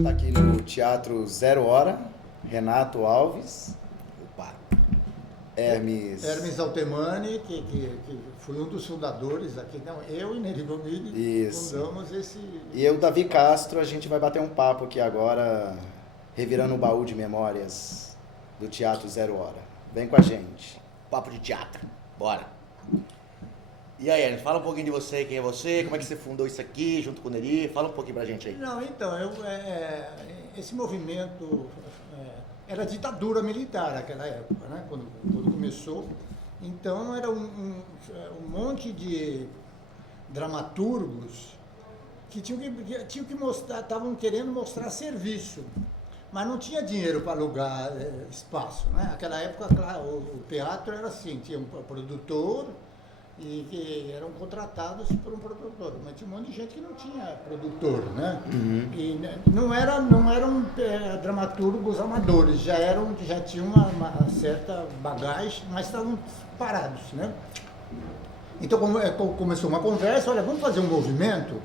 está aqui no Teatro Zero Hora, Renato Alves, Opa. Hermes Altemani, que foi um dos fundadores aqui. Não, eu e Neri Gomide fundamos esse... E eu, Davi Castro, a gente vai bater um papo aqui agora, revirando o baú de memórias do Teatro Zero Hora. Vem com a gente. Papo de teatro. Bora. E aí, Hermes, fala um pouquinho de você, quem é você, como é que você fundou isso aqui, junto com o Neri, fala um pouquinho pra gente aí. Não, então, esse movimento era ditadura militar naquela época, né? Quando começou. Então, era um monte de dramaturgos que tinham que mostrar, estavam querendo mostrar serviço, mas não tinha dinheiro para alugar espaço, né? Naquela época, claro, o teatro era assim, tinha um produtor e que eram contratados por um produtor, mas tinha um monte de gente que não tinha produtor, né? Uhum. E não eram dramaturgos amadores, já tinham uma certa bagagem, mas estavam parados, né? Então começou uma conversa, olha, vamos fazer um movimento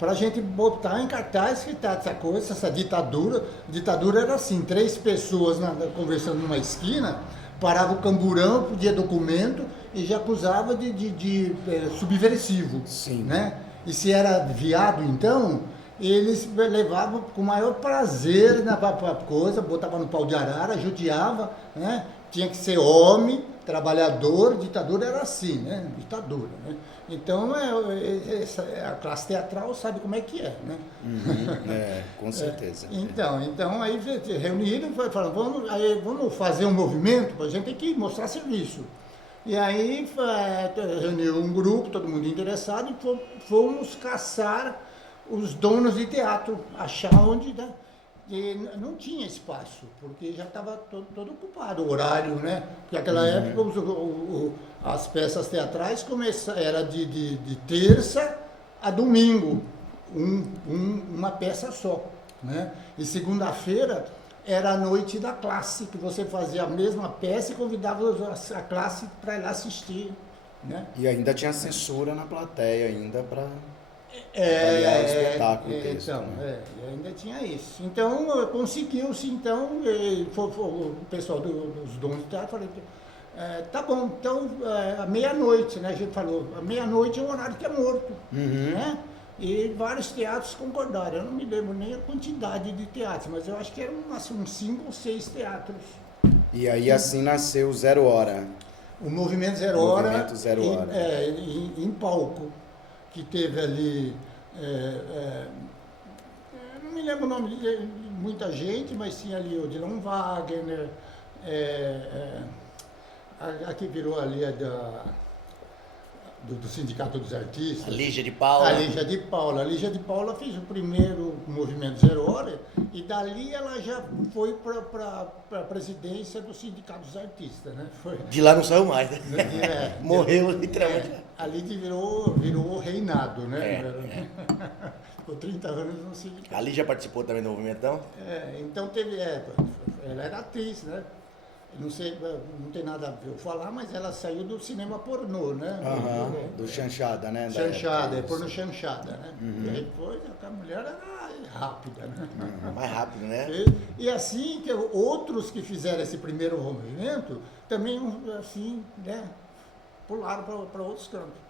para a gente botar em cartaz que tá essa coisa, essa ditadura. Ditadura era assim, 3 pessoas conversando numa esquina, parava o camburão, pedia documento e já acusava de subversivo. Sim. Né? E se era viado, então, eles levavam com o maior prazer na coisa, botavam no pau de arara, judiava, né? Tinha que ser homem, trabalhador, ditadura era assim, né? Ditadura, né? Então, a classe teatral sabe como é que é, né? Uhum. Com certeza. Então aí reuniram e falaram, vamos fazer um movimento, a gente tem que mostrar serviço. E aí reuniu um grupo, todo mundo interessado, e fomos caçar os donos de teatro, achar onde... Né? E não tinha espaço, porque já estava todo ocupado o horário, né? Porque naquela época as peças teatrais era de terça a domingo, uma peça só, né? E segunda-feira era a noite da classe, que você fazia a mesma peça e convidava a classe para ir lá assistir, né? E ainda tinha censura na plateia ainda para avaliar o espetáculo. Ainda tinha isso. Então, conseguiu-se, o pessoal dos donos do teatro falou, tá bom, então, à meia-noite, né, a gente falou, à meia-noite é um horário que é morto, né? E vários teatros concordaram, eu não me lembro nem a quantidade de teatros, mas eu acho que eram uns 5 ou 6 teatros. E aí assim nasceu o Zero Hora. O Movimento Zero Hora, Movimento Zero Hora. Em palco, que teve ali, não me lembro o nome de muita gente, mas tinha ali o Dilon Wagner, a que virou ali do Sindicato dos Artistas. A Lígia de Paula. A Lígia de Paula fez o primeiro Movimento Zero Hora e dali ela já foi para a presidência do Sindicato dos Artistas, né? De lá não saiu mais, né? Morreu literalmente. Ali virou reinado, né? Ficou 30 anos no sindicato. A Lígia participou também do movimentão? Então teve, ela era atriz, né? Não sei, não tem nada a ver falar, mas ela saiu do cinema pornô, né? Do chanchada, né? Chanchada, pornô chanchada, né? E aí foi, a mulher era rápida, né? Mais rápido, né? E assim, que outros que fizeram esse primeiro movimento, também, assim, né? Pularam para outros campos.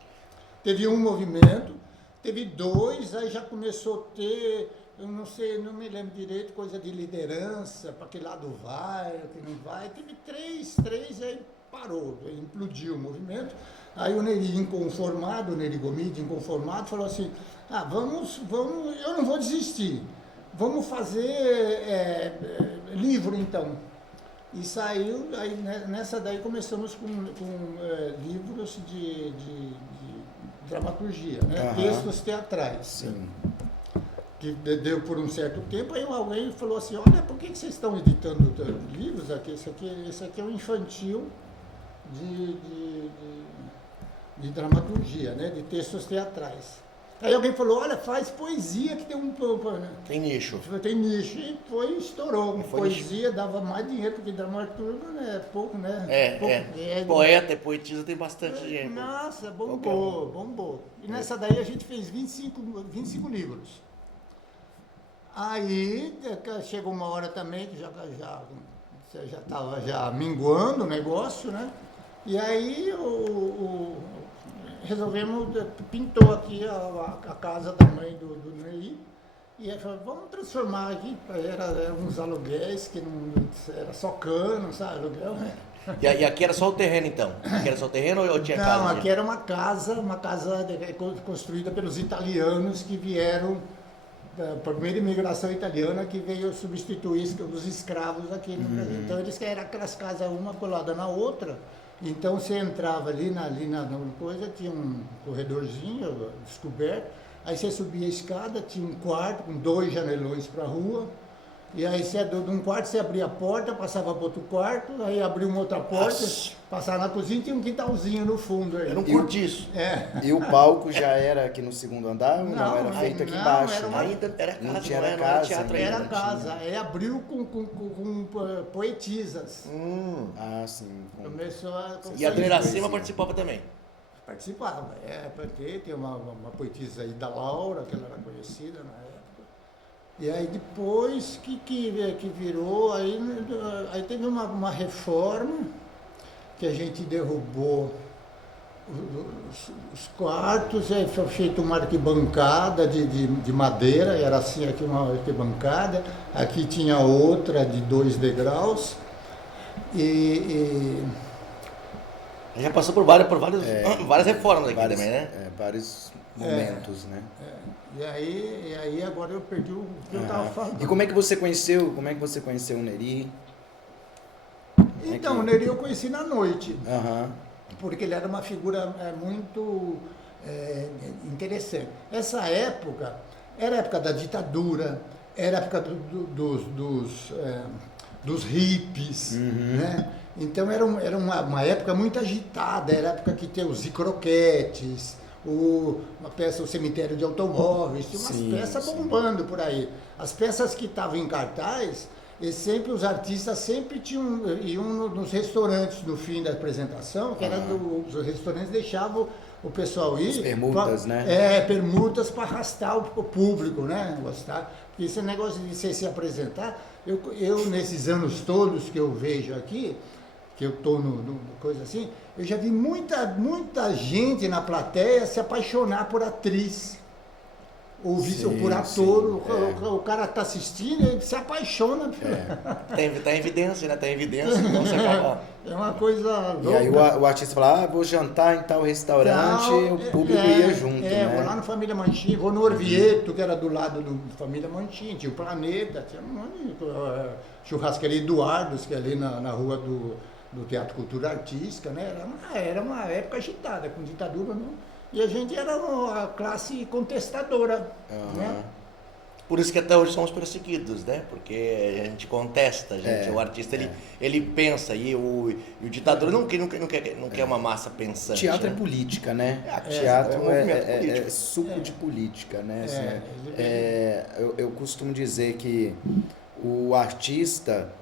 Teve um movimento, teve 2, aí já começou a ter... Eu não sei, não me lembro direito, coisa de liderança, para que lado vai, que não vai. Teve 3, aí parou, implodiu o movimento. Aí o Neri inconformado, o Neri Gomide inconformado, falou assim, vamos, eu não vou desistir, vamos fazer livro então. E saiu, aí nessa daí começamos com livros de dramaturgia, né? Textos teatrais. Sim. Que deu por um certo tempo, aí alguém falou assim, olha, por que vocês estão editando livros aqui? Esse aqui é um infantil de dramaturgia, né? De textos teatrais. Aí alguém falou, olha, faz poesia que tem um... Tem nicho. Tem nicho. E estourou. Poesia nicho. Dava mais dinheiro, porque dramaturgo é pouco, né? Poeta e poetisa tem bastante gente. Nossa, bombou. E nessa daí a gente fez 25 livros. Aí chegou uma hora também que já estava já minguando o negócio, né? E aí resolvemos, pintou aqui a casa da mãe do Ney. E aí falou, vamos transformar aqui, era uns aluguéis que não era só cano, sabe, aluguel, né? E aqui era só o terreno, então? Aqui era só o terreno ou tinha casa? Não, aqui era uma casa construída pelos italianos que vieram, a primeira imigração italiana que veio substituir os escravos aqui no Brasil. Então eles eram aquelas casas uma colada na outra. Então você entrava ali na coisa, tinha um corredorzinho descoberto, aí você subia a escada, tinha um quarto com 2 janelões para a rua. E aí você, de um quarto você abria a porta, passava para outro quarto, aí abria uma outra porta, passava na cozinha e tinha um quintalzinho no fundo. Aí. Eu não curti isso. E o palco já era aqui no segundo andar ou não? Era feito aqui embaixo? Era ainda era casa, não tinha não era casa, teatro Era ainda. casa, aí abriu com poetisas. Ah, sim. Começou a... E a Dona Iracema participava também. Participava, porque tem uma poetisa aí da Laura, que ela era conhecida na época. E aí depois que virou, aí teve uma reforma que a gente derrubou os quartos, aí foi feita uma arquibancada de madeira, era assim aqui uma arquibancada, aqui tinha outra de 2 degraus e Já passou por várias reformas aqui Vários, também, né? vários momentos, né? E aí agora eu perdi o que eu estava falando. E como é que você conheceu o Neri? Então, o Neri eu conheci na noite, Aham. porque ele era uma figura muito interessante. Essa época era a época da ditadura, era a época dos hippies, né? Então era uma época muito agitada, era a época que tem os croquetes, uma peça, o cemitério de automóveis, tinha umas peças bombando por aí. As peças que estavam em cartaz, os artistas sempre iam nos restaurantes no fim da apresentação, que os restaurantes deixavam o pessoal ir. As permutas, né? Permutas para arrastar o público, né? Gostar. Porque esse negócio de você se apresentar, eu nesses anos todos que eu vejo aqui, que eu estou no coisa assim, eu já vi muita gente na plateia se apaixonar por atriz, ou por ator, o cara está assistindo e se apaixona. Tá em evidência, né? Tá em evidência, então você acaba... É uma coisa louca. E aí o artista fala, vou jantar em tal restaurante, o público ia junto, né? Vou lá no Família Mancini, vou no Orvieto, que era do lado do Família Mancini, tinha o Planeta, tinha um monte de churrascaria Eduardos, que é ali na rua do Teatro Cultura Artística, né? Era uma época agitada, com ditadura mesmo. E a gente era a classe contestadora, né? Por isso que até hoje somos perseguidos, né? Porque a gente contesta, o artista ele pensa, e o ditador não quer uma massa pensante. Teatro né? é política, né? Teatro Teatro é um movimento político. é suco de política, né? Eu costumo dizer que o artista,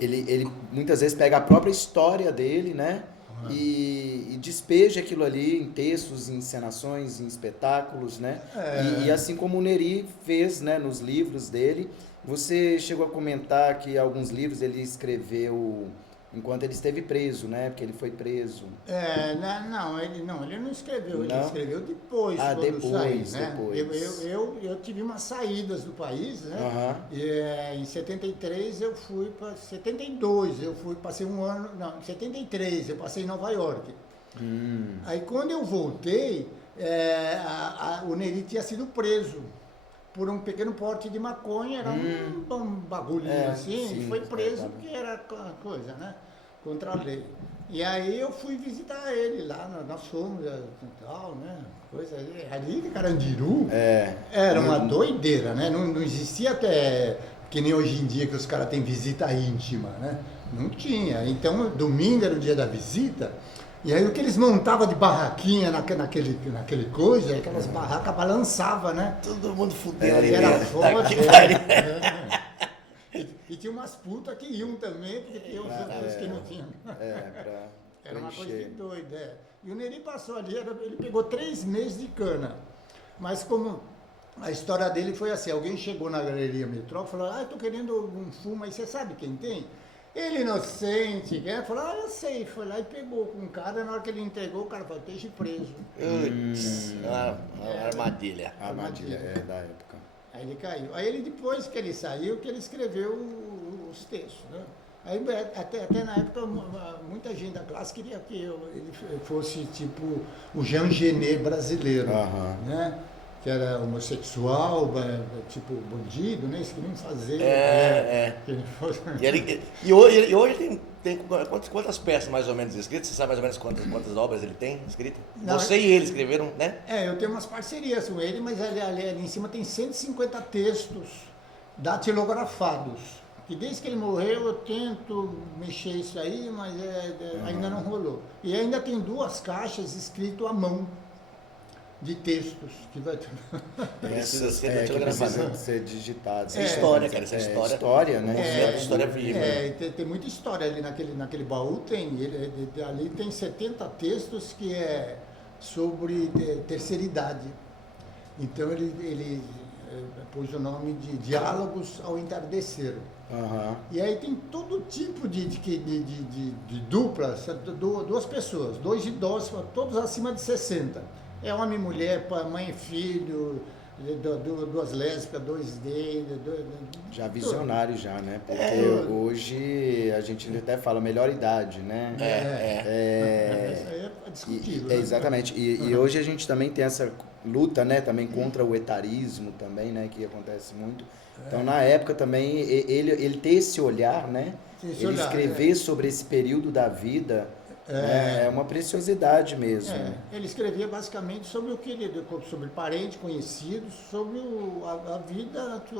ele muitas vezes pega a própria história dele, né? E despeja aquilo ali em textos, em encenações, em espetáculos, né? E assim como o Neri fez, né, nos livros dele, você chegou a comentar que alguns livros ele escreveu enquanto ele esteve preso, né? Porque ele foi preso. Ele não escreveu, ele escreveu depois, quando depois, saí, né? depois. Eu tive umas saídas do país, né? Em 73 eu fui para 72, passei um ano, não, em 73 eu passei em Nova York. Aí quando eu voltei, o Neri tinha sido preso por um pequeno porte de maconha, era um bagulhinho assim, foi preso porque era coisa, né? Contra a lei. E aí eu fui visitar ele lá, nós fomos e tal, né? Coisa ali de Carandiru, era uma doideira, né? Não existia até, que nem hoje em dia que os caras têm visita íntima, né? Não tinha. Então, domingo era o dia da visita, e aí o que eles montavam de barraquinha naquele coisa, aquelas barracas balançavam, né? Todo mundo fudeu ali. Era Tá foda. que pariu. E tinha umas putas que iam também, porque tinha os outros que não tinham. Era uma coisa de doida, E o Neri passou ali, ele pegou 3 meses de cana. Mas como A história dele foi assim, alguém chegou na Galeria Metrópole e falou, eu tô querendo um fumo aí, você sabe quem tem? Ele inocente, né? Falou, eu sei, foi lá e pegou com o cara, na hora que ele entregou, o cara falou, esteja preso. Putz, uma armadilha. Armadilha, da época. Aí ele caiu. Aí ele, depois que ele saiu, que ele escreveu os textos, né? Aí até na época muita gente da classe queria que ele fosse tipo o Jean Genet brasileiro, né? Que era homossexual, tipo bandido, né? Isso que nem fazer. Que ele fosse... E hoje tem quantas peças mais ou menos escritas? Você sabe mais ou menos quantas obras ele tem escritas? Não, Você e ele escreveram, né? Eu tenho umas parcerias com ele, mas ali em cima tem 150 textos datilografados. E desde que ele morreu eu tento mexer isso aí, mas ainda não rolou. E ainda tem 2 caixas escritas à mão de textos que vai Precisa ser que datilografado. precisa ser digitado. Isso é história, cara. Isso é história. História, né? História viva. Tem muita história ali naquele baú, ali tem 70 textos que é sobre terceira idade. Então ele pôs o nome de Diálogos ao Entardecer. E aí tem todo tipo de duplas, 2 pessoas, 2 idosos, todos acima de 60. É homem e mulher, mãe e filho, 2 lésbicas, 2 gays. Já visionário já, né? Porque hoje a gente até fala melhor idade, né? Isso aí é discutível. Né? Exatamente. E hoje a gente também tem essa luta, né? Também contra o etarismo também, né? Que acontece muito. Então, na época também, ele ter esse olhar, né? Ele escrever sobre esse período da vida é uma preciosidade mesmo. Ele escrevia basicamente sobre sobre parentes conhecidos, sobre a vida aqui.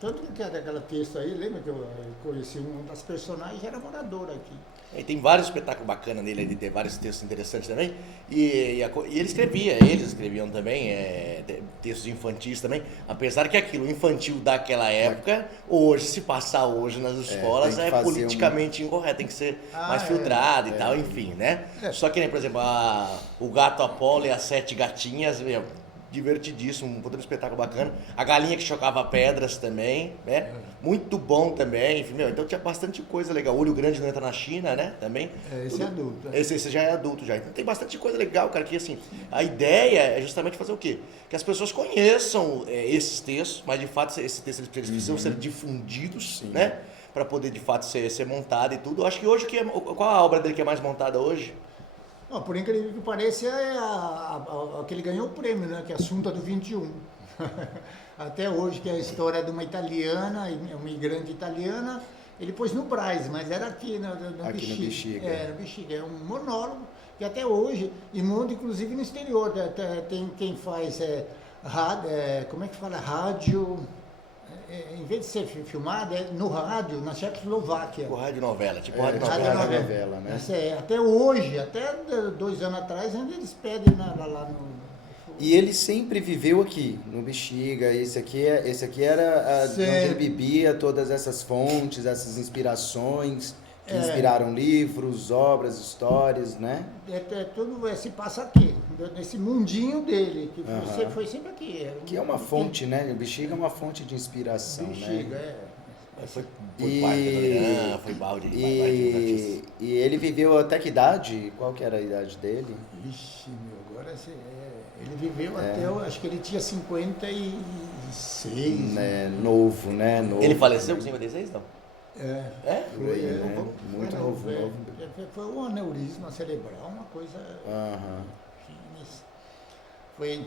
Tanto que era aquele texto aí, lembra que eu conheci um das personagens, era morador aqui. E tem vários espetáculos bacanas nele, ele tem vários textos interessantes também. E eles escreviam também, textos infantis também. Apesar que aquilo infantil daquela época, hoje, se passar hoje nas escolas, é politicamente incorreto, tem que ser mais filtrado e tal, enfim, né? Só que, por exemplo, o Gato Apolo e as 7 Gatinhas, meu, divertidíssimo, um puta espetáculo bacana. A Galinha que Chocava Pedras também, né? Muito bom também, enfim, então tinha bastante coisa legal. Olho Grande Não Entra na China, né? Também. Esse é adulto. Esse já é adulto já. Então tem bastante coisa legal, cara, que assim, a ideia é justamente fazer o quê? Que as pessoas conheçam esses textos, mas de fato esses textos eles precisam ser difundidos, né? Para poder de fato ser montado e tudo. Eu acho que hoje, qual a obra dele que é mais montada hoje? Por incrível que pareça, é a que ele ganhou o prêmio, né? Que é Assunta do 21. Até hoje, que é a história de uma italiana, uma imigrante italiana. Ele pôs no Brás, mas era aqui no Bexiga. No Bexiga. É um monólogo que até hoje, e monta inclusive no exterior. Tem quem faz como é que fala? Rádio... em vez de ser filmado, no rádio, na Tchecoslováquia. Tipo rádio novela, rádio novela, né? Até hoje, até 2 anos atrás, ainda eles pedem lá no... E ele sempre viveu aqui, no Bexiga. Esse aqui era onde ele bebia todas essas fontes, essas inspirações que inspiraram livros, obras, histórias, né? Tudo se passa aqui, nesse mundinho dele, que foi sempre aqui. Que é uma fonte, né? O Bexiga é uma fonte de inspiração, Bexiga, né? Foi parte foi balde. E ele viveu até que idade? Qual que era a idade dele? Ixi, agora ele viveu até, acho que ele tinha 56. Novo, né? Novo. Ele faleceu com 56, não? Muito novo. Foi um aneurisma cerebral, uma coisa... Foi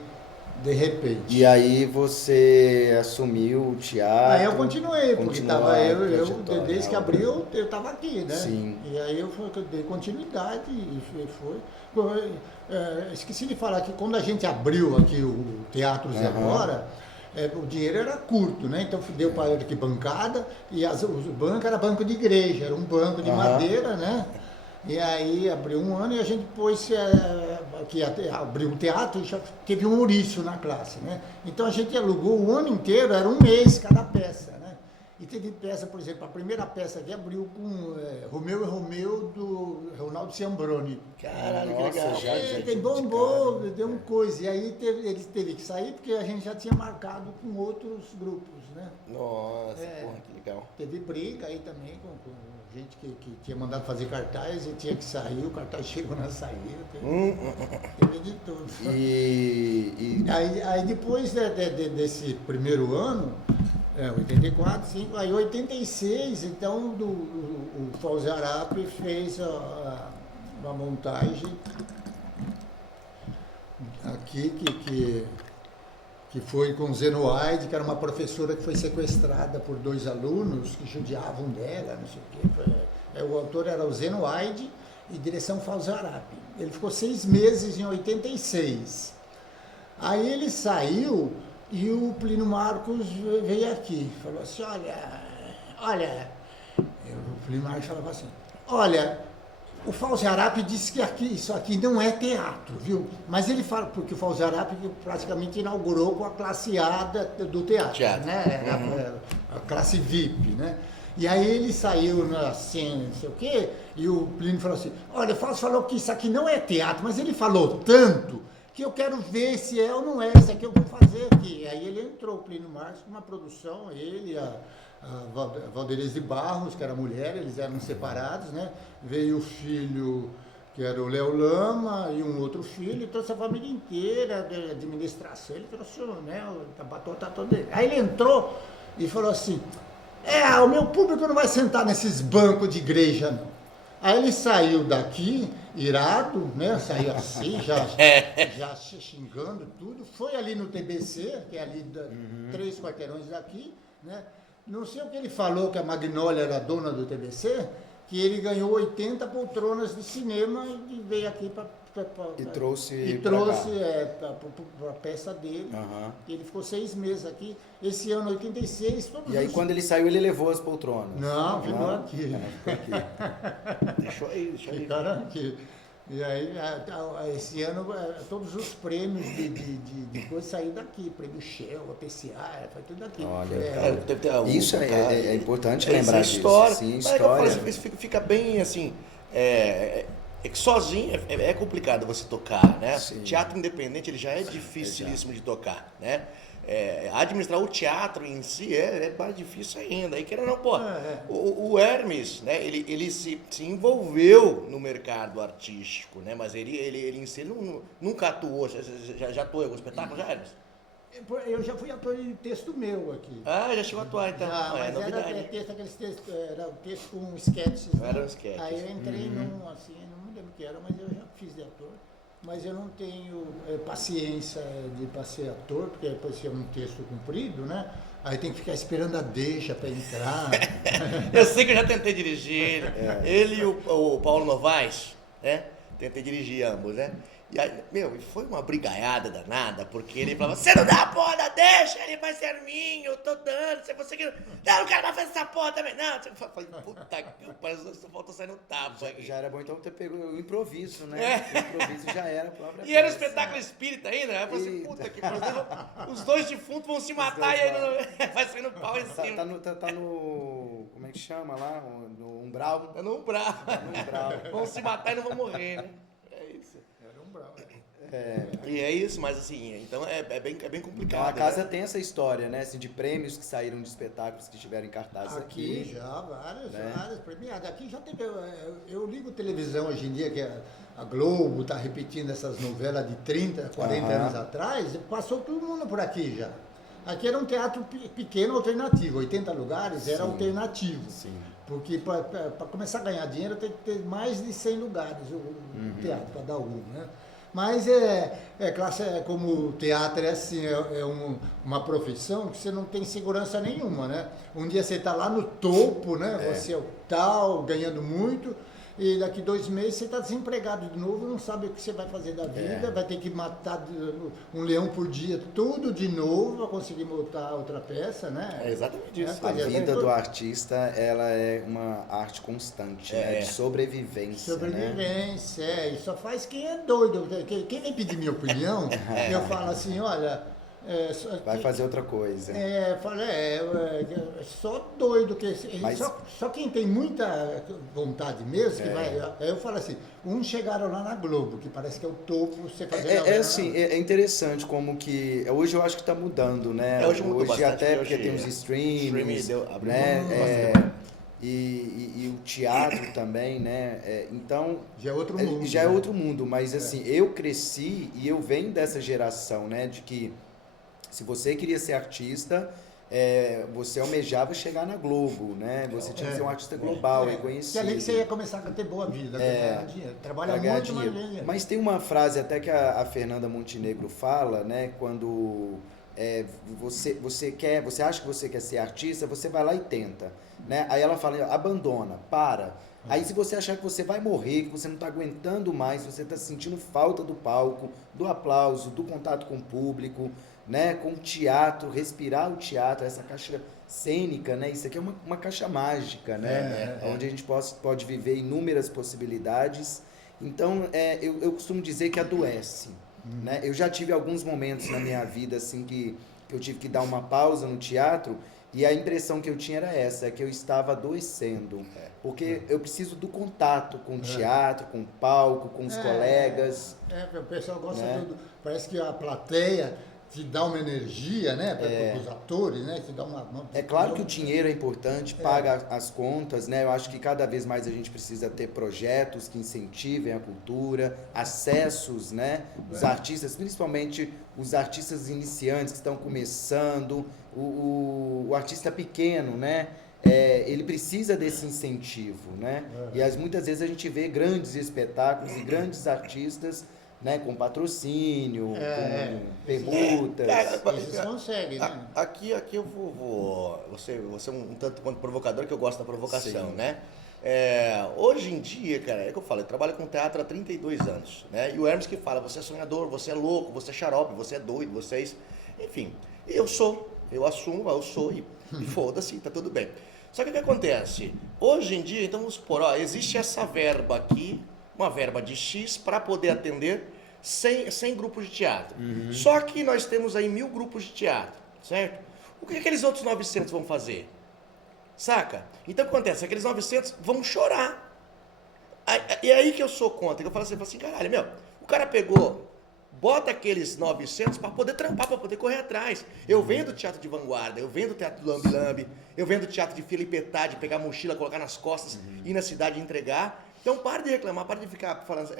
de repente. E aí você assumiu o teatro? Aí eu continuei, porque desde que abriu, eu estava aqui, né? Sim. E aí eu dei continuidade e foi. Esqueci de falar que quando a gente abriu aqui o Teatro Zé Mora, o dinheiro era curto, né? Então deu para arquibancada e os bancos era banco de igreja, era um banco de madeira, né? E aí abriu um ano e a gente pôs que abriu o teatro e já teve um ouriço na classe, né? Então a gente alugou o ano inteiro, era um mês cada peça, né? E teve peça, por exemplo, a primeira peça que abriu com Romeu e Romeu, do Ronaldo Ciambroni. Caralho, que Nossa, legal. já Tem de bombou, cara, deu uma coisa. E aí ele teve que sair porque a gente já tinha marcado com outros grupos, né? Nossa, porra, que legal. Teve briga aí também com gente que tinha mandado fazer cartaz e tinha que sair, o cartaz chegou na saída. Teve de tudo. E Aí depois desse primeiro ano, 84, 5, aí 86, então o Fauzi Arap fez uma montagem aqui que foi com Zenoide, que era uma professora que foi sequestrada por 2 alunos que judiavam dela, não sei o quê. O autor era o Zenoide e direção Fauzi Arap. Ele ficou 6 meses em 86. Aí ele saiu e o Plínio Marcos veio aqui, falou assim, olha, o Plínio Marcos falava assim, olha, o Fauzi Arap disse que isso aqui não é teatro, viu? Mas ele fala, porque o Fauzi Arap praticamente inaugurou com a classe A do teatro, né? A classe VIP, né? E aí ele saiu assim, não sei o quê, e o Plínio falou assim, olha, o Fauzi falou que isso aqui não é teatro, mas ele falou tanto que eu quero ver se é ou não é, isso aqui eu vou fazer aqui. Aí ele entrou, o Plínio Marcos, com uma produção, ele, a Valderez de Barros, que era mulher, eles eram separados, né? Veio o filho, que era o Léo Lama, e um outro filho, e trouxe a família inteira de administração, ele trouxe, né, a batota toda dele. Aí ele entrou e falou assim, o meu público não vai sentar nesses bancos de igreja, não. Aí ele saiu daqui, irado, né? Saiu assim, já xingando tudo. Foi ali no TBC, que é ali 3 quarteirões daqui, né? Não sei o que ele falou, que a Magnólia era dona do TBC, que ele ganhou 80 poltronas de cinema e veio aqui para... E trouxe para a peça dele. Ele ficou 6 meses aqui. Esse ano, 86, todos E aí, quando ele saiu, ele levou as poltronas? Não, ficou aqui. Ficou aqui. Deixou aí. Ficaram aqui. E aí, esse ano, todos os prêmios de coisa saíram daqui. Prêmio Shell, a PCA, foi tudo aqui. Olha, isso é importante lembrar disso. História. Sim, história. Mas fica bem assim... É que sozinho é complicado você tocar, né? Sim. Teatro independente ele já é dificilíssimo de tocar, né? Administrar o teatro em si é mais difícil ainda. Aí querendo não, pô, o Hermes, né? Ele se envolveu no mercado artístico, né? Mas ele em si nunca atuou. Já atuou em algum espetáculo, já, Hermes? Eu já fui ator de texto meu aqui. Ah, já chegou a atuar então. Mas novidade. aqueles textos, era o texto com sketches. Era um sketch. Aí eu entrei num, assim, não me lembro o que era, mas eu já fiz de ator. Mas eu não tenho paciência para ser ator, porque depois é um texto comprido, né? Aí tem que ficar esperando a deixa para entrar. Eu sei que eu já tentei dirigir ele e o Paulo Novaes, né? Tentei dirigir ambos, né? E aí, foi uma brigaiada danada, porque ele falava, você não dá a porra, deixa, ele vai ser minho, eu tô dando, se você quer... Não, o cara vai fazer essa porra também, não. Eu falei, puta que pariu, só falta sair no tapa. já era bom então ter pego o improviso, né? O improviso já era a própria E era um peça. espetáculo espírita ainda, né? Eu falei assim, puta que pariu, os dois defuntos vão se matar e ele vai sair no pau em cima. Tá no... Como é que chama lá? No umbral? É no umbral. Vão se matar e não vão morrer, né? É isso. E é isso, mas assim, então é bem complicado. Então a casa tem essa história, né? Assim, de prêmios que saíram de espetáculos que estiveram em cartaz aqui. Já, várias premiadas. Aqui já teve. Eu ligo televisão hoje em dia, que a Globo está repetindo essas novelas de 30, 40 anos atrás, passou todo mundo por aqui já. Aqui era um teatro pequeno, alternativo, 80 lugares, era alternativo. Sim. Porque para começar a ganhar dinheiro tem que ter mais de 100 lugares o teatro, cada um, né? Mas como o teatro é assim, uma profissão que você não tem segurança nenhuma, né? Um dia você está lá no topo, né? Você é o tal, ganhando muito, e daqui 2 meses você está desempregado de novo, não sabe o que você vai fazer da vida, vai ter que matar um leão por dia, tudo de novo, para conseguir montar outra peça, né? É exatamente isso. A vida do artista, ela é uma arte constante, né? De sobrevivência. Sobrevivência, e só faz quem é doido. Quem vem pedir minha opinião, eu falo assim, olha, Vai fazer outra coisa. Só doido que Mas- só quem tem muita vontade mesmo que vai. Aí eu falo assim, uns chegaram lá na Globo, que parece que é o topo, você fazer Assim, é interessante como que... Hoje eu acho que está mudando, né? Hoje mudou bastante, até porque hoje tem os streams, abriu né? bastante. E o teatro também, né? Então, já é outro mundo. já é né? outro mundo, mas assim, eu cresci e eu venho dessa geração, né? De que se você queria ser artista, você almejava chegar na Globo, né? Você tinha que ser um artista global, Que reconhecido. ali que você ia começar a ter boa vida, ganhar dinheiro. Trabalha Pra ganhar muito, dinheiro. mas ganha. Mas tem uma frase até que a Fernanda Montenegro fala, né? Quando você acha que você quer ser artista, você vai lá e tenta, né? Aí ela fala, abandona, para. Aí se você achar que você vai morrer, que você não está aguentando mais, você está sentindo falta do palco, do aplauso, do contato com o público, né? Com o teatro, respirar o teatro, essa caixa cênica, né? Isso aqui é uma caixa mágica, né? Onde a gente pode viver inúmeras possibilidades. Então, eu costumo dizer que adoece, né? Eu já tive alguns momentos na minha vida assim que eu tive que dar uma pausa no teatro e a impressão que eu tinha era essa, que eu estava adoecendo. Porque eu preciso do contato com o teatro, com o palco, com os colegas. O pessoal gosta né? parece que a plateia te dá uma energia, né? Para os atores, né? Te dá uma É claro que o dinheiro é importante, paga as contas, né? Eu acho que cada vez mais a gente precisa ter projetos que incentivem a cultura, acessos, né? Os artistas, principalmente os artistas iniciantes que estão começando, o artista pequeno, né? Ele precisa desse incentivo, né? E muitas vezes a gente vê grandes espetáculos e grandes artistas, né, com patrocínio, com permutas. Eles conseguem, né? Aqui eu vou você é um tanto quanto provocador, que eu gosto da provocação, Sim. né? Hoje em dia, cara, é que eu falo, eu trabalho com teatro há 32 anos, né? E o Hermes que fala, você é sonhador, você é louco, você é xarope, você é doido, você é isso. Enfim, eu assumo, eu sou e foda-se, tá tudo bem. Só que o que acontece? Hoje em dia, então vamos supor, existe essa verba aqui, uma verba de X para poder atender 100 grupos de teatro. Só que nós temos aí 1000 grupos de teatro, certo? O que aqueles outros 900 vão fazer? Saca? Então o que acontece? Aqueles 900 vão chorar. E aí que eu sou contra. Eu falo assim, caralho, o cara pegou, bota aqueles 900 para poder trampar, para poder correr atrás. Eu venho do teatro de vanguarda, eu venho do teatro do Lambi Lambi, eu venho do teatro de Filipetá, de pegar a mochila, colocar nas costas, ir na cidade e entregar. Então para de reclamar, para de ficar falando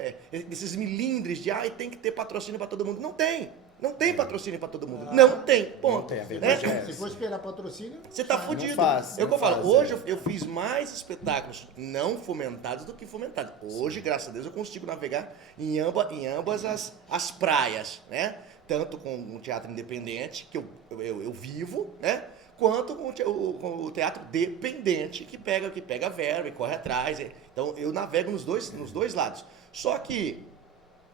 desses milindres de tem que ter patrocínio para todo mundo. Não tem. Não tem patrocínio para todo mundo. Não tem, ponto. Não tem, a verdade é Se for esperar patrocínio, Você tá fudido. faz, É o que eu falo. faz, Hoje eu fiz mais espetáculos não fomentados do que fomentados. Hoje, graças a Deus, eu consigo navegar em ambas as praias, né? Tanto com o teatro independente, que eu vivo, né? Quanto com o teatro dependente, que pega verba e corre atrás. Então eu navego nos dois lados. Só que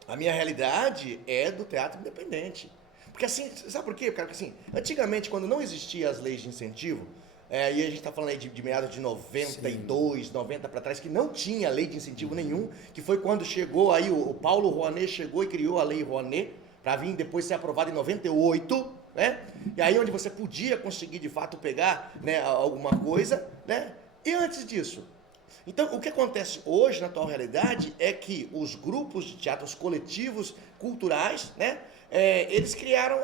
a minha realidade é do teatro independente. Porque assim, sabe por quê, cara? Porque assim, antigamente, quando não existiam as leis de incentivo, e a gente está falando aí de meados de 92, 90 para trás, que não tinha lei de incentivo nenhum, que foi quando chegou aí, o Paulo Rouanet chegou e criou a lei Rouanet, para vir depois ser aprovada em 98, né? E aí onde você podia conseguir de fato pegar, né, alguma coisa, né? E antes disso? Então, o que acontece hoje na atual realidade é que os grupos de teatro, os coletivos culturais, né? Eles criaram,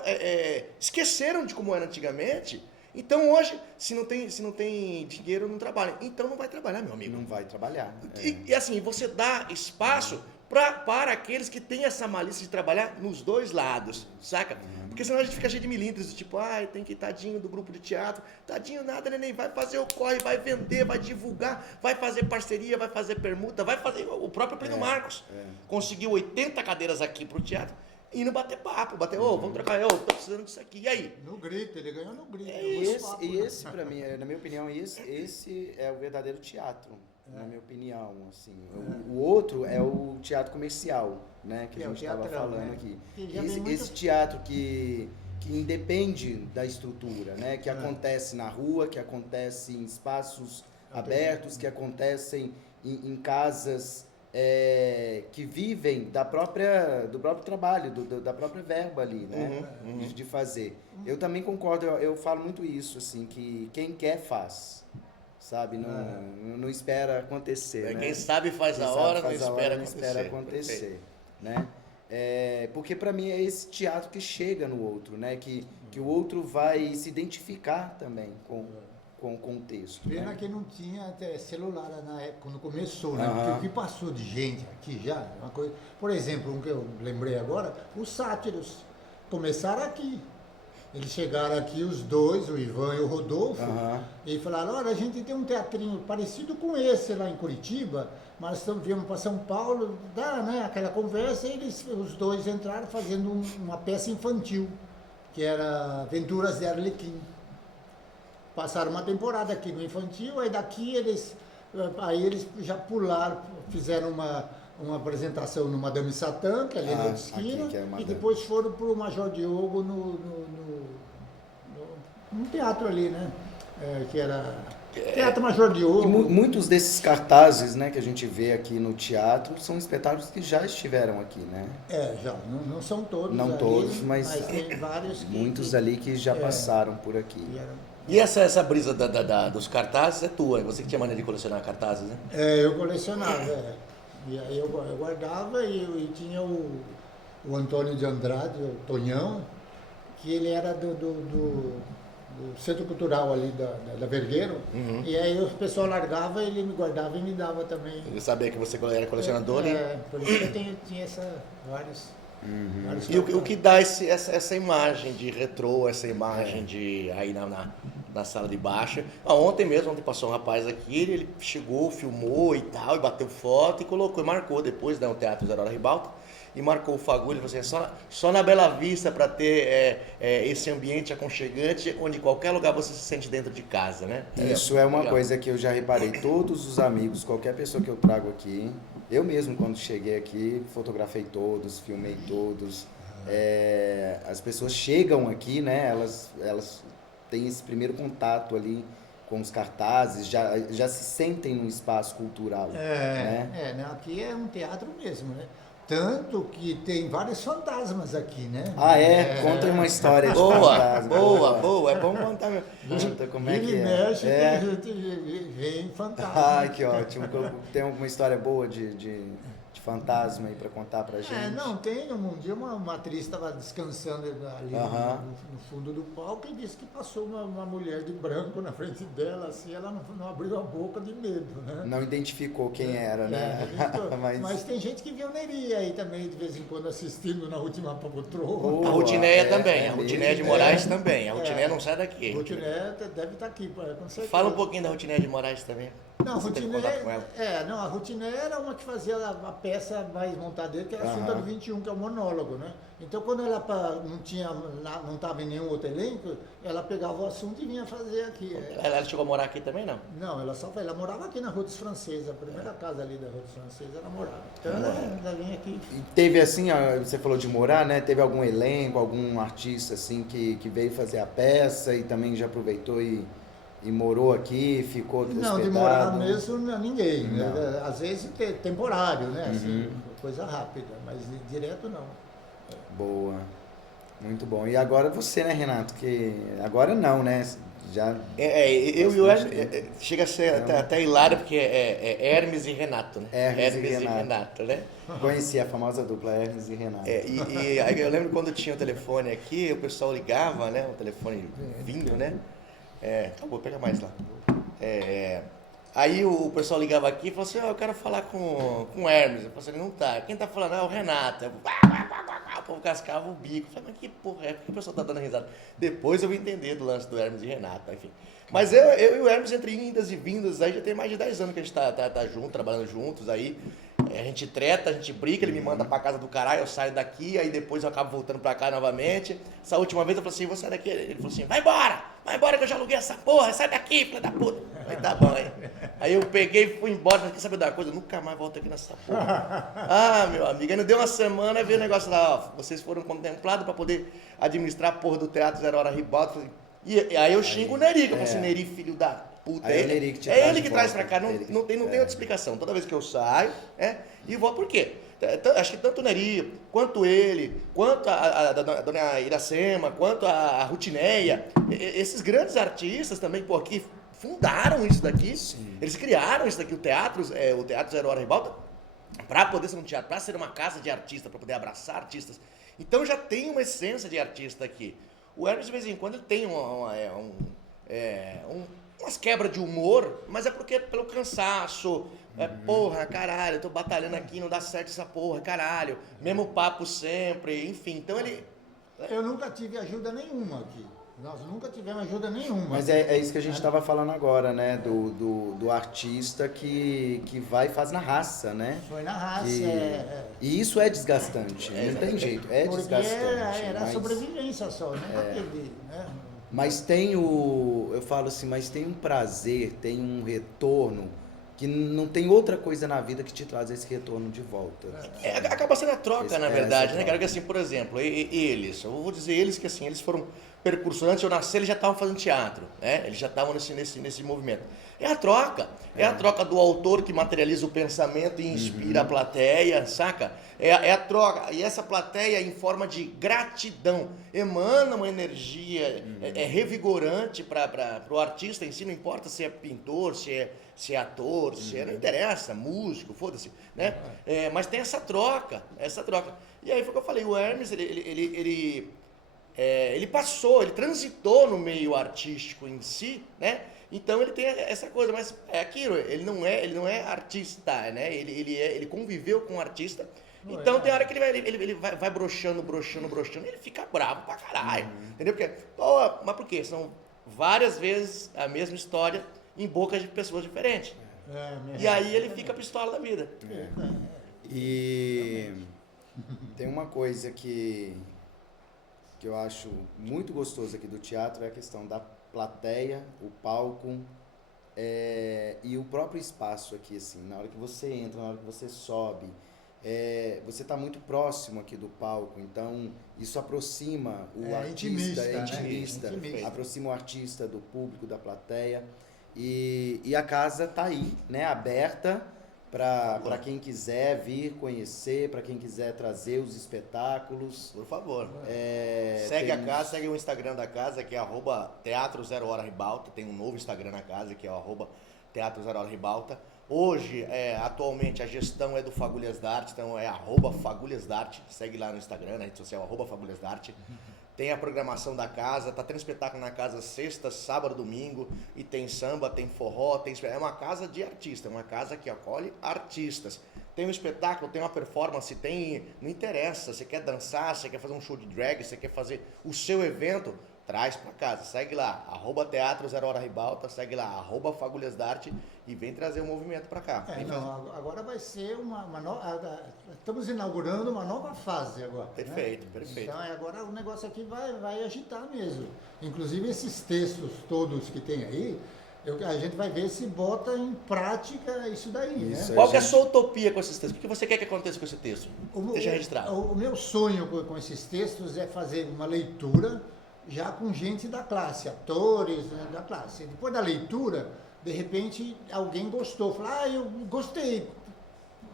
esqueceram de como era antigamente. Então hoje, se não tem dinheiro, não trabalha. Então não vai trabalhar, meu amigo. Não vai trabalhar. E assim, você dá espaço para aqueles que têm essa malícia de trabalhar nos dois lados, saca? Porque senão a gente fica cheio de milindres, tipo, tem que ir tadinho do grupo de teatro, tadinho nada, neném, vai fazer o corre, vai vender, vai divulgar, vai fazer parceria, vai fazer permuta, vai fazer, o próprio Plínio Marcos conseguiu 80 cadeiras aqui pro teatro, indo bater papo, vamos trocar, tô precisando disso aqui, e aí? No grito, ele ganhou no grito. Esse para mim, na minha opinião, esse é o verdadeiro teatro, na minha opinião, assim. O outro é o teatro comercial, né, que a gente estava falando, né, aqui. Esse teatro que independe da estrutura, né, que acontece na rua, que acontece em espaços abertos, que acontecem em casas que vivem do próprio trabalho, da própria verba ali, né? De fazer. Eu também concordo, eu falo muito isso, assim, que quem quer faz, sabe? Não espera acontecer, né? Quem sabe faz Quem a sabe hora, faz não a hora, espera não acontecer. espera acontecer, né? Porque para mim é esse teatro que chega no outro, né? Que o outro vai se identificar também com o contexto. Pena Né? que não tinha até celular na época, quando começou, né? Aham. Porque o que passou de gente aqui já, é uma coisa. Por exemplo, um que eu lembrei agora, os sátiros começaram aqui. Eles chegaram aqui, os dois, o Ivan e o Rodolfo, Aham. e falaram, olha, a gente tem um teatrinho parecido com esse lá em Curitiba, mas viemos para São Paulo, dá, né, aquela conversa, e os dois entraram fazendo uma peça infantil, que era Aventuras de Arlequim. Passaram uma temporada aqui no infantil, aí daqui eles já pularam, fizeram uma apresentação no Madame Satã, que é ali na outra esquina, aqui, que é e Madame. depois foram para o Major Diogo num teatro ali, né? Que era Teatro Major E Diogo. muitos desses cartazes, né, que a gente vê aqui no teatro são espetáculos que já estiveram aqui, né? Já, não são todos. Não aí, todos, mas tem vários muitos ali que já passaram por aqui. que eram. E essa brisa dos cartazes é tua, é você que tinha maneira de colecionar cartazes, né? Eu colecionava, E aí eu guardava e tinha o Antônio de Andrade, o Tonhão, que ele era do Centro Cultural ali da Vergueiro, e aí o pessoal largava, ele me guardava e me dava também. Ele sabia que você era colecionador Por isso que eu tinha vários E o que dá essa imagem de retrô, essa imagem de aí na sala de baixo. Ontem passou um rapaz aqui, ele chegou, filmou e tal, e bateu foto e colocou, e marcou depois, né, o Teatro Zero Hora Ribalta, e marcou o fagulho, ele falou assim, só na Bela Vista para ter esse ambiente aconchegante, onde qualquer lugar você se sente dentro de casa, né? Isso é uma legal. coisa que eu já reparei, todos os amigos, qualquer pessoa que eu trago aqui, eu mesmo quando cheguei aqui, fotografei todos, filmei todos, as pessoas chegam aqui, né, elas têm esse primeiro contato ali com os cartazes, já se sentem num espaço cultural, né? Né? Aqui é um teatro mesmo, né? Tanto que tem vários fantasmas aqui, né? Conta uma história de Boa, fantasma. boa, é bom contar mesmo. Conta como é Vira que e mexe, é. vem fantasma. Ai, que ótimo. Tem alguma história boa de fantasma aí pra contar pra gente? Tem. Um dia uma atriz estava descansando ali no fundo do palco e disse que passou uma mulher de branco na frente dela, assim, ela não abriu a boca de medo, né? Não identificou quem era, né? Mas tem gente que vioneria aí também, de vez em quando, assistindo na última patroa. A Rutineia também, a mesmo. Rutineia de Moraes também, a Rutineia não sai daqui. Rutineia deve estar aqui, com certeza. Fala um pouquinho da Rutineia de Moraes também. Não, Você teve contato com ela. a Rutineia era uma que fazia a peça mais montada dele, que era a Surda do 21, que é o monólogo, né? Então, quando ela não estava em nenhum outro elenco, ela pegava o assunto e vinha fazer aqui. Ela chegou a morar aqui também, não? Não, ela morava aqui na Rua dos Franceses, a primeira casa ali da Rua dos Franceses, ela morava. Então, ela vinha aqui. E teve assim, você falou de morar, né? Teve algum elenco, algum artista assim que veio fazer a peça e também já aproveitou e morou aqui, ficou aqui Não, de hospedado? morar mesmo, ninguém. Não. Né? Às vezes temporário, né? Assim, coisa rápida, mas direto não. Boa. Muito bom. E agora você, né, Renato? Que agora não, né? Já. Eu e o Hermes, chega a ser até hilário, porque é Hermes e Renato, né? Hermes e Renato, né? Conheci a famosa dupla Hermes e Renato. E aí eu lembro quando tinha o telefone aqui, o pessoal ligava, né? O telefone vindo, né? Vou pegar mais lá. Aí o pessoal ligava aqui e falou assim, eu quero falar com o Hermes. Eu falei assim, ele não tá. Quem tá falando é o Renato. O povo cascava o bico. Eu falei, mas que porra é? Por que o pessoal tá dando risada? Depois eu vim entender do lance do Hermes e Renato, enfim. Mas eu e o Hermes, entre indas e vindas, aí já tem mais de 10 anos que a gente tá junto, trabalhando juntos aí. A gente treta, a gente briga, ele me manda pra casa do caralho, eu saio daqui, aí depois eu acabo voltando pra cá novamente. Essa última vez eu falei assim, vou sair daqui. Ele falou assim, vai embora que eu já aluguei essa porra, sai daqui, filha da puta. Aí tá bom, aí eu peguei e fui embora, quer saber da coisa? Eu nunca mais volto aqui nessa porra. Meu amigo, aí não deu uma semana, aí veio o negócio lá, vocês foram contemplados pra poder administrar a porra do Teatro Zero Hora Ribalta. E aí eu xingo o Neri, que eu falo assim, Neri, filho da puta. Aí é o Neri que te é traz ele de que traz volta. pra cá, não tem outra explicação. Toda vez que eu saio, e vou, por quê? Acho que tanto o Neri, quanto ele, quanto a dona Iracema, quanto a Rutineia, esses grandes artistas também, pô, que fundaram isso daqui, eles criaram isso daqui, o Teatro Zero Hora Ribalta, para poder ser um teatro, para ser uma casa de artista, para poder abraçar artistas. Então já tem uma essência de artista aqui. O Hermes, de vez em quando, ele tem umas quebras de humor, mas é porque pelo cansaço. Porra, caralho, eu tô batalhando aqui, não dá certo essa porra, caralho. Mesmo papo sempre, enfim. Então ele... Eu nunca tive ajuda nenhuma aqui. Nós nunca tivemos ajuda nenhuma. Mas é isso que a gente estava falando agora, né? Do artista que vai e faz na raça, né? Foi na raça. E isso é desgastante, não tem jeito, é porque desgastante. era sobrevivência só, nunca teve, né? Mas eu falo assim, mas tem um prazer, tem um retorno, que não tem outra coisa na vida que te traz esse retorno de volta. Acaba sendo a troca, na verdade, né, troca. cara? Que assim, por exemplo, eles, eu vou dizer eles que assim, eles foram percursores, antes de eu nascer, eles já estavam fazendo teatro, né? Eles já estavam nesse movimento. É a troca do autor que materializa o pensamento e inspira a plateia, saca? É a troca, e essa plateia em forma de gratidão, emana uma energia, é revigorante para o artista em si, não importa se é pintor, se é ator, não interessa, músico, foda-se, né? Mas tem essa troca. E aí foi o que eu falei, o Hermes, ele transitou no meio artístico em si, né? Então ele tem essa coisa, mas é aquilo, ele não é artista, né? Ele conviveu com o artista. Então tem hora que ele vai broxando, e ele fica bravo pra caralho, entendeu? Porque, mas por quê? São várias vezes a mesma história em bocas de pessoas diferentes. E aí ele fica pistola da vida. E tem uma coisa que eu acho muito gostoso aqui do teatro, é a questão da plateia, o palco e o próprio espaço aqui, assim, na hora que você entra, na hora que você sobe, você está muito próximo aqui do palco, então isso aproxima o artista, intimista, aproxima o artista do público, da plateia, e a casa está aí, né, aberta para quem quiser vir conhecer, para quem quiser trazer os espetáculos. Por favor. Segue a casa, segue o Instagram da casa, que é @Teatro Zero Hora Ribalta. Tem um novo Instagram na casa, que é @Teatro Zero Hora Ribalta. Hoje, atualmente, a gestão é do Fagulhas d'Arte, então é @Fagulhas d'Arte. Segue lá no Instagram, na rede social, @Fagulhas d'Arte. Tem a programação da casa, tá tendo espetáculo na casa sexta, sábado, domingo, e tem samba, tem forró, é uma casa de artista, uma casa que acolhe artistas. Tem um espetáculo, tem uma performance, não interessa, você quer dançar, você quer fazer um show de drag, você quer fazer o seu evento, traz pra casa, segue lá, @Teatro Zero Hora Ribalta, segue lá, @Fagulhas d'Arte e vem trazer o movimento pra cá. Agora vai ser uma nova... Estamos inaugurando uma nova fase agora. Perfeito, né? perfeito. Então agora o negócio aqui vai agitar mesmo. Inclusive esses textos todos que tem aí, a gente vai ver se bota em prática isso daí. Né? Qual que é a sua utopia com esses textos? O que você quer que aconteça com esse texto? Deixa registrado. O meu sonho com esses textos é fazer uma leitura já com gente da classe, atores, né, da classe. Depois da leitura, de repente, alguém gostou. Fala, eu gostei,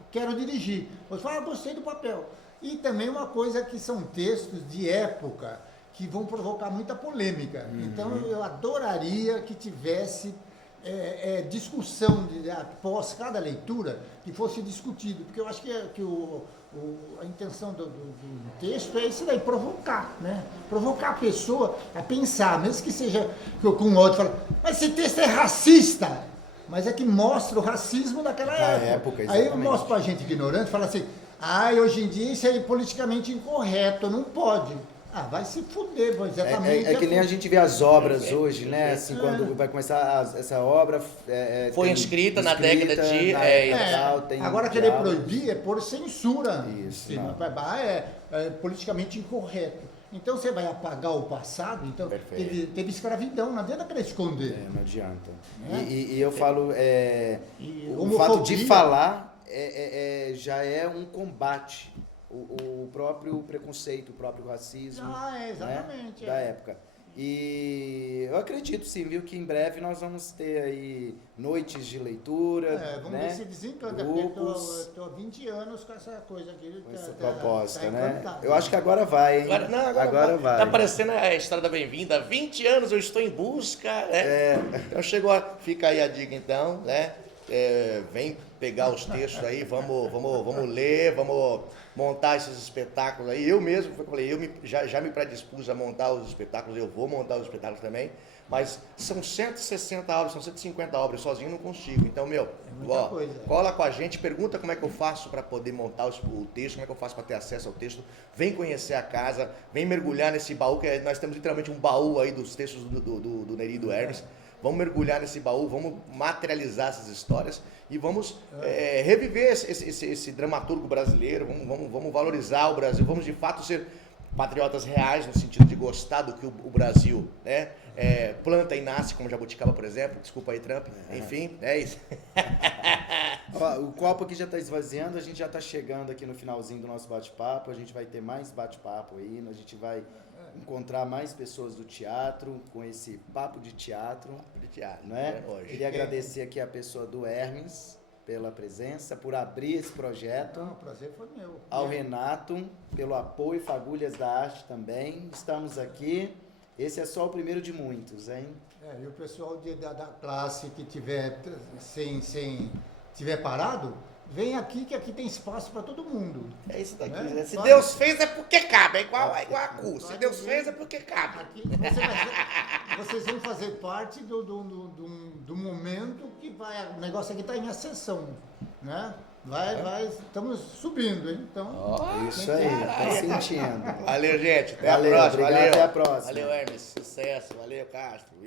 quero dirigir. Você fala, gostei do papel. E também uma coisa que são textos de época que vão provocar muita polêmica. Então, eu adoraria que tivesse discussão após cada leitura, que fosse discutido. Porque eu acho que a intenção do texto é isso daí, provocar, né? Provocar a pessoa a pensar, mesmo que seja com um outro, fala, mas esse texto é racista, mas é que mostra o racismo daquela época. Aí eu mostro pra gente ignorante, fala assim, hoje em dia isso é politicamente incorreto, não pode. Vai se fuder, exatamente. É que nem a gente vê as obras hoje, né? Assim, quando vai começar essa obra... Foi escrita na década de... Agora querer proibir é por censura. Isso. É politicamente incorreto. Então você vai apagar o passado, então teve escravidão, não adianta querer esconder. Não adianta. E eu falo, o fato de falar já é um combate. O próprio preconceito, o próprio racismo exatamente, da época. E eu acredito sim, viu, que em breve nós vamos ter aí noites de leitura, Vamos né? ver se desencanta, porque Grupos, eu tô há 20 anos com essa coisa aqui. com essa proposta, tá né? encantado. Eu acho que agora vai, hein? Agora vai. Tá parecendo a história da Bem-vinda. 20 anos eu estou em busca, né? Então fica aí a dica então, né? Vem pegar os textos aí, vamos ler, vamos montar esses espetáculos aí. Eu mesmo, como eu falei, já me predispus a montar os espetáculos, eu vou montar os espetáculos também, mas são 160 obras, são 150 obras, sozinho não consigo. Então, cola com a gente, pergunta como é que eu faço para poder montar o texto, como é que eu faço para ter acesso ao texto, vem conhecer a casa, vem mergulhar nesse baú, que nós temos literalmente um baú aí dos textos do Neri e do Hermes. Vamos mergulhar nesse baú, vamos materializar essas histórias e vamos reviver esse dramaturgo brasileiro, vamos valorizar o Brasil, vamos de fato ser patriotas reais no sentido de gostar do que o Brasil, né, planta e nasce, como Jabuticaba, por exemplo. Desculpa aí, Trump. Enfim, é isso. Ó, o copo aqui já está esvaziando, a gente já está chegando aqui no finalzinho do nosso bate-papo, a gente vai ter mais bate-papo aí, a gente vai encontrar mais pessoas do teatro, com esse papo de teatro. Né? Queria agradecer aqui a pessoa do Hermes pela presença, por abrir esse projeto. Não, o prazer foi meu. Ao Renato, pelo apoio, Fagulhas da Arte também. Estamos aqui. Esse é só o primeiro de muitos, hein? E o pessoal da classe que tiver tiver parado, vem aqui que aqui tem espaço para todo mundo. É isso daqui, né? né? Se Deus fez é porque cabe, é igual a cu. Se Deus fez é porque cabe. Aqui vocês vão fazer parte do momento que o negócio aqui está em ascensão, né? Estamos subindo, hein? Então, isso aí, tá sentindo. Valeu, gente. Até Valeu, a próxima. obrigado, até a próxima. Valeu, Hermes. Sucesso. Valeu, Castro.